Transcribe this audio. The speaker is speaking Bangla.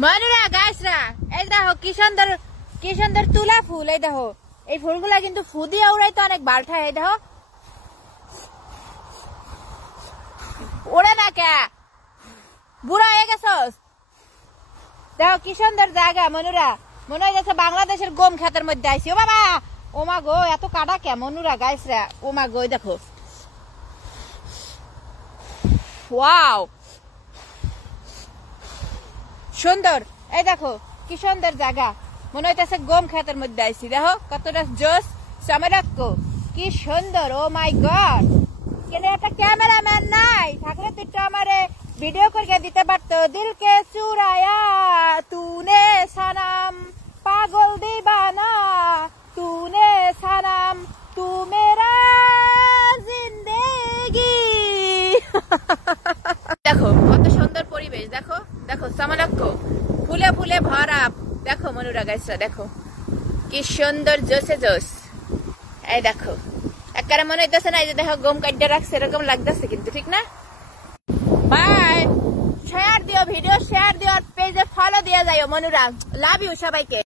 মনুরা গাছরা এই দেখো কি সুন্দর তুলা ফুল। এই দেখো এই ফুলগুলা কিন্তু ফু দিয়ে উড়াইতে অনেক বালটা। এই দেখো ওড়ে না কে, বুড়া হয়ে গেছস। দেখো কি সুন্দর জায়গা মনুরা, মনে হয় যাচ্ছে বাংলাদেশের গম ক্ষেতের মধ্যে আইসি। ও বাবা, ও মা গো, এত কাটা কে মনুরা গাছরা। ও মা গো, দেখো ওয়াও সুন্দর। এই দেখো কি সুন্দর জায়গা, মনে হইতেছে গম ক্ষেতের মধ্যে আইসি। দেখো কতটা জোস সামরাক্কো, কি সুন্দর। ও মাই গড, কেন একটা ক্যামেরাম্যান নাই থাকলে তুই তো আমারে ভিডিও করে দিতে পারতো। দিলকে চুরায়া তুনে সানাম, পাগল দিবানা তুনে সানাম, তু মেরা জিন্দেগি। দেখো কত সুন্দর পরিবেশ, দেখো দেখো সামারাক্কো ফুলে ফুলে ভরা। দেখো মনুরা গাছরা, দেখো কি সুন্দর জোসে জোস। এই দেখো একবারে মনে হইতেছে না এই যে দেখো গম কাটতে রাখছে, এরকম লাগতেছে কিন্তু, ঠিক না? বাই, শেয়ার দিও, ভিডিও শেয়ার দিও, আর পেজে ফলো দিয়ে যাইও মনুরা। লাভ ইউ সবাইকে।